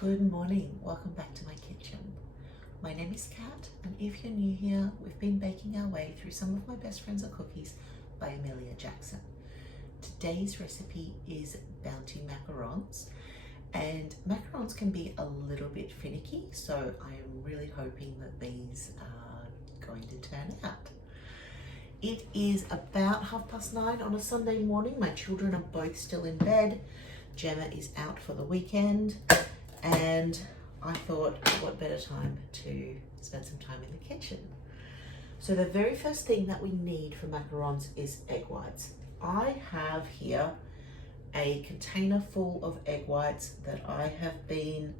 Good morning, welcome back to my kitchen. My name is Kat, and if you're new here, we've been baking our way through some of my best friends are cookies by Emelia Jackson. Today's recipe is bounty macarons, and macarons can be a little bit finicky, so I am really hoping that these are going to turn out. It is about 9:30 on a Sunday morning. My children are both still in bed. Gemma is out for the weekend. And I thought, what better time to spend some time in the kitchen? So the very first thing that we need for macarons is egg whites. I have here a container full of egg whites that I have been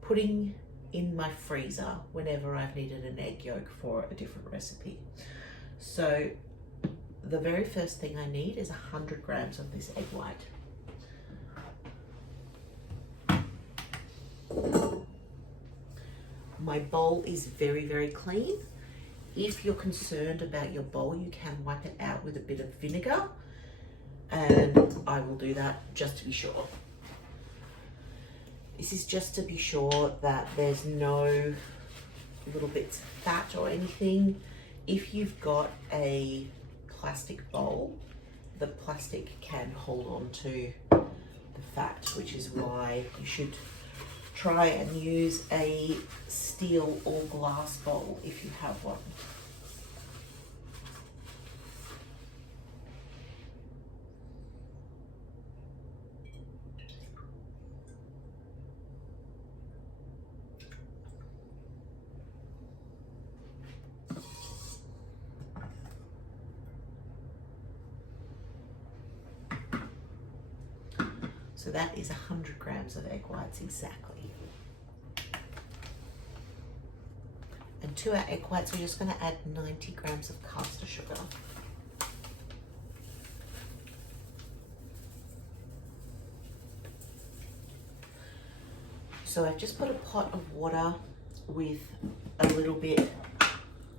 putting in my freezer whenever I've needed an egg yolk for a different recipe. So the very first thing I need is 100 grams of this egg white. My bowl is very, very clean. If you're concerned about your bowl, you can wipe it out with a bit of vinegar, and I will do that just to be sure. This is just to be sure that there's no little bits of fat or anything. If you've got a plastic bowl, the plastic can hold on to the fat, which is why you should try and use a steel or glass bowl if you have one. So that is 100 grams of egg whites exactly. And to our egg whites, we're just going to add 90 grams of caster sugar. So I've just put a pot of water with a little bit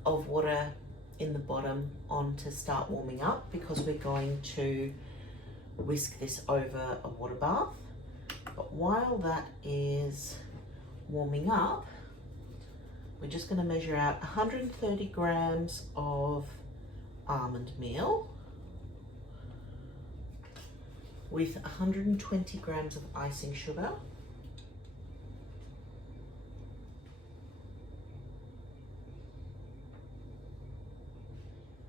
of water in the bottom on to start warming up, because we're going to whisk this over a water bath. But while that is warming up, we're just going to measure out 130 grams of almond meal with 120 grams of icing sugar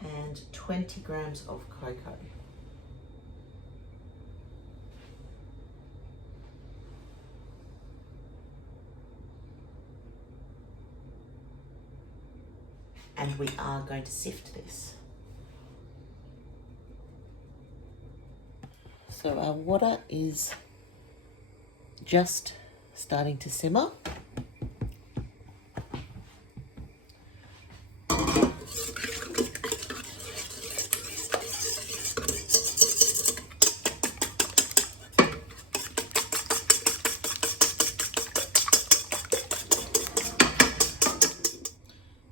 and 20 grams of cocoa. And we are going to sift this. So our water is just starting to simmer.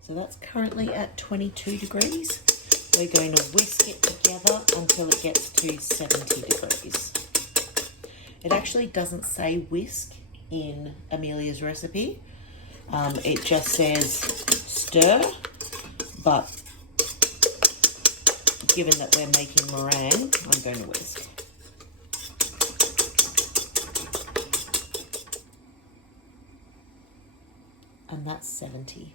So that's currently at 22 degrees. We're going to whisk it together until it gets to 70 degrees. It actually doesn't say whisk in Emelia's recipe. It just says stir, but given that we're making meringue, I'm going to whisk. And that's 70.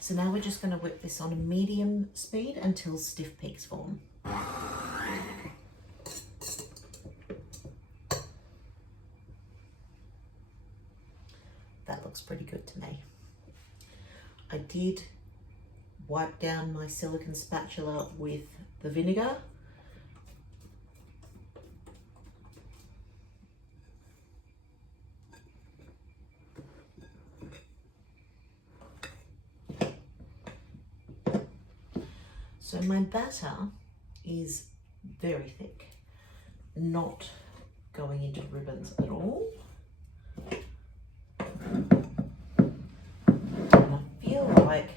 So now we're just going to whip this on a medium speed until stiff peaks form. That looks pretty good to me. I did wipe down my silicone spatula with the vinegar. So my batter is very thick, not going into ribbons at all. And I feel like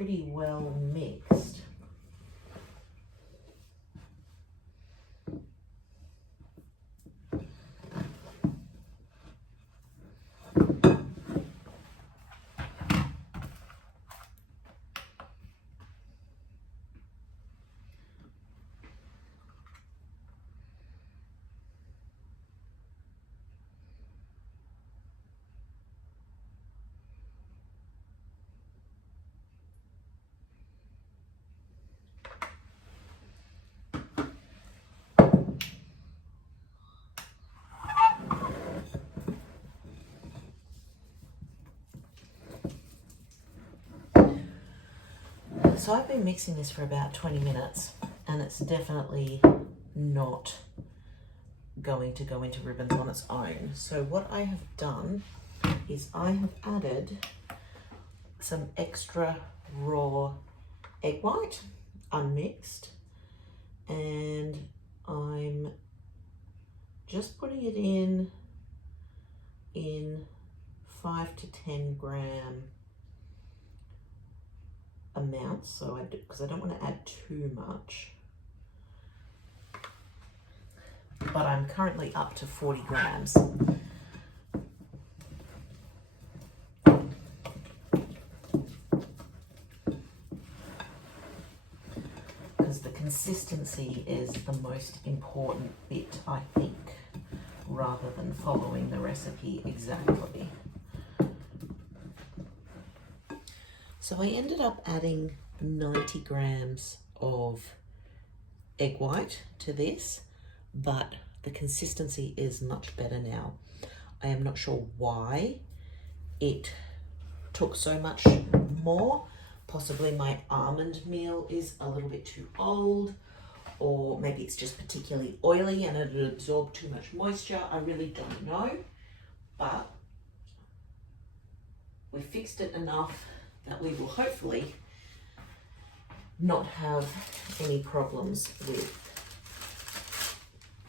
pretty well mixed. So I've been mixing this for about 20 minutes and it's definitely not going to go into ribbons on its own. So what I have done is I have added some extra raw egg white, unmixed, and I'm just putting it in 5 to 10 gram amounts, so because I don't want to add too much, but I'm currently up to 40 grams. Because the consistency is the most important bit, I think, rather than following the recipe exactly. So I ended up adding 90 grams of egg white to this, but the consistency is much better now. I am not sure why it took so much more. Possibly my almond meal is a little bit too old, or maybe it's just particularly oily and it absorbed too much moisture. I really don't know, but we fixed it enough that we will hopefully not have any problems with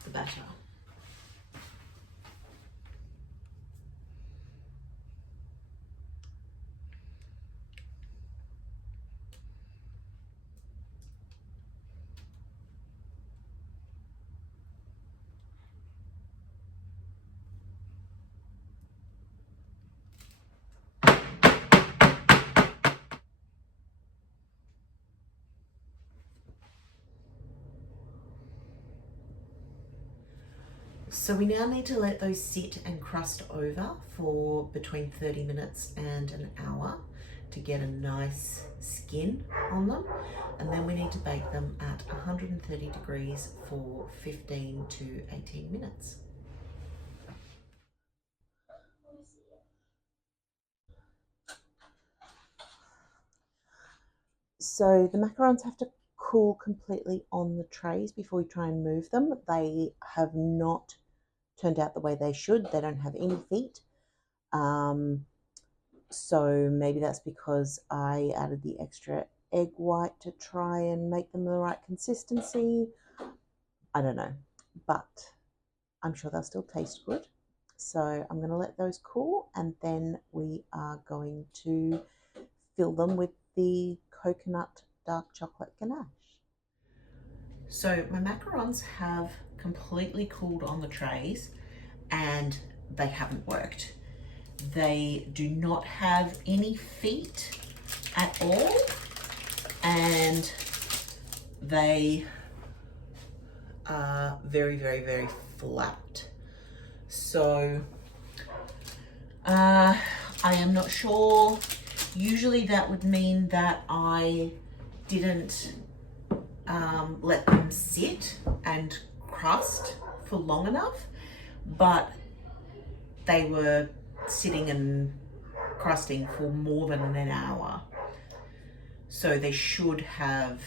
the batter. So we now need to let those sit and crust over for between 30 minutes and an hour to get a nice skin on them. And then we need to bake them at 130 degrees for 15 to 18 minutes. So the macarons have to cool completely on the trays before we try and move them. They have not turned out the way they should. They don't have any feet. So maybe that's because I added the extra egg white to try and make them the right consistency. I don't know, but I'm sure they'll still taste good. So I'm going to let those cool, and then we are going to fill them with the coconut dark chocolate ganache. So my macarons have completely cooled on the trays and they haven't worked. They do not have any feet at all, and they are very, very, very flat. So I am not sure. Usually that would mean that I didn't let them sit and crust for long enough, but they were sitting and crusting for more than an hour. So they should have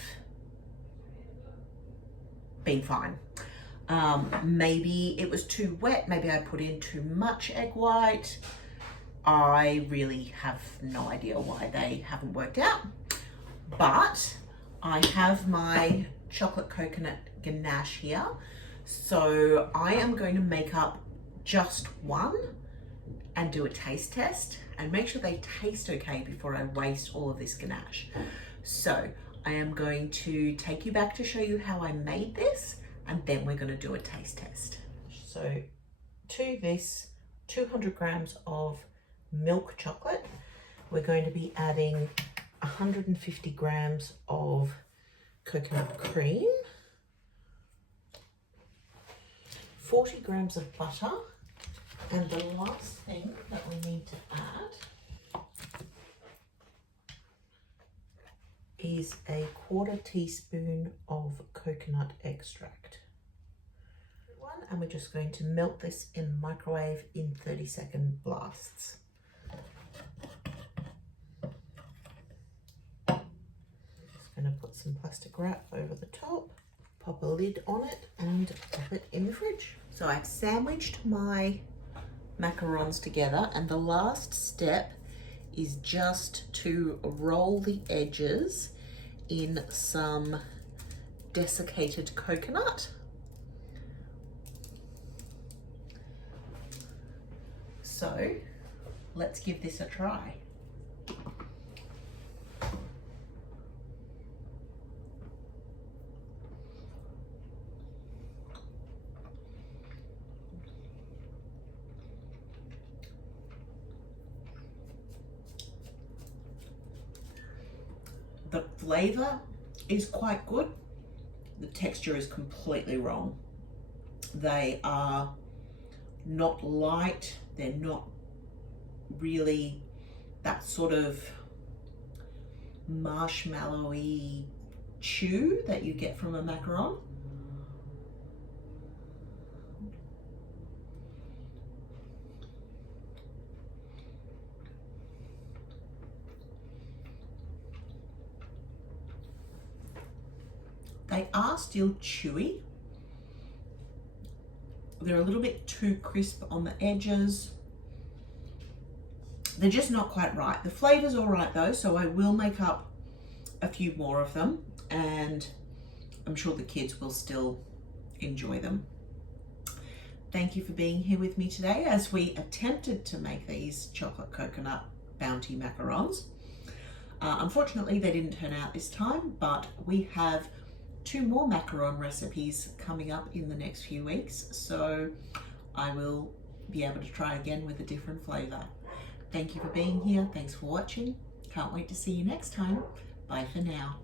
been fine. Maybe it was too wet. Maybe I put in too much egg white. I really have no idea why they haven't worked out. But I have my chocolate coconut ganache here. So I am going to make up just one and do a taste test, and make sure they taste okay before I waste all of this ganache. So I am going to take you back to show you how I made this, and then we're going to do a taste test. So to this 200 grams of milk chocolate, we're going to be adding 150 grams of coconut cream, 40 grams of butter, and the last thing that we need to add is a 1/4 teaspoon of coconut extract. And we're just going to melt this in the microwave in 30-second blasts. Just going to put some plastic wrap over the top, pop a lid on it, and pop it in the fridge. So I've sandwiched my macarons together, and the last step is just to roll the edges in some desiccated coconut. So let's give this a try. The flavor is quite good. The texture is completely wrong. They are not light. They're not really that sort of marshmallowy chew that you get from a macaron. They are still chewy. They're a little bit too crisp on the edges. They're just not quite right. The flavor's all right though, so I will make up a few more of them, and I'm sure the kids will still enjoy them. Thank you for being here with me today as we attempted to make these chocolate coconut bounty macarons. Unfortunately, they didn't turn out this time, but we have 2 more macaron recipes coming up in the next few weeks, so I will be able to try again with a different flavor. Thank you for being here. Thanks for watching. Can't wait to see you next time. Bye for now.